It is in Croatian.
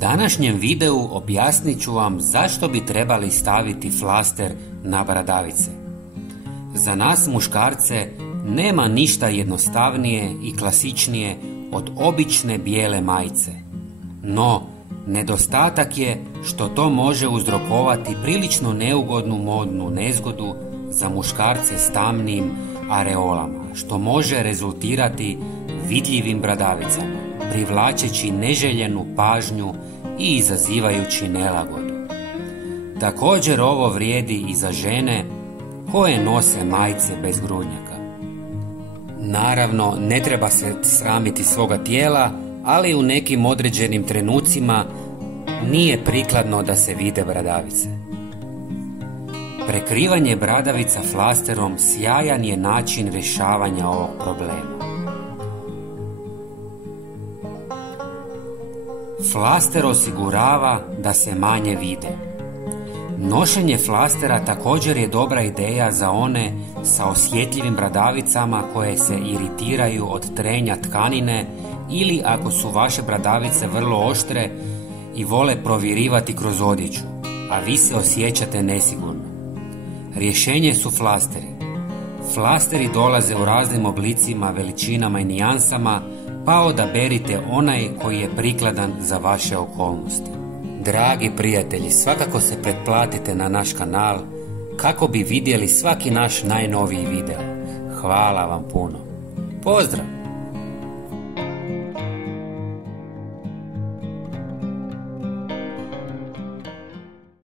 današnjem videu objasnit ću vam zašto bi trebali staviti flaster na bradavice. Za nas muškarce nema ništa jednostavnije i klasičnije od obične bijele majice. No, nedostatak je što to može uzrokovati prilično neugodnu modnu nezgodu za muškarce s tamnim areolama, što može rezultirati vidljivim bradavicama, privlačeći neželjenu pažnju i izazivajući nelagodu. Također ovo vrijedi i za žene koje nose majice bez grudnjaka. Naravno, ne treba se sramiti svoga tijela, ali u nekim određenim trenucima nije prikladno da se vide bradavice. Prekrivanje bradavica flasterom sjajan je način rješavanja ovog problema. Flaster osigurava da se manje vide. Nošenje flastera također je dobra ideja za one sa osjetljivim bradavicama koje se iritiraju od trenja tkanine ili ako su vaše bradavice vrlo oštre i vole provirivati kroz odjeću, a vi se osjećate nesigurno. Rješenje su flasteri. Flasteri dolaze u raznim oblicima, veličinama i nijansama, pa odaberite onaj koji je prikladan za vaše okolnosti. Dragi prijatelji, svakako se pretplatite na naš kanal kako bi vidjeli svaki naš najnoviji video. Hvala vam puno. Pozdrav!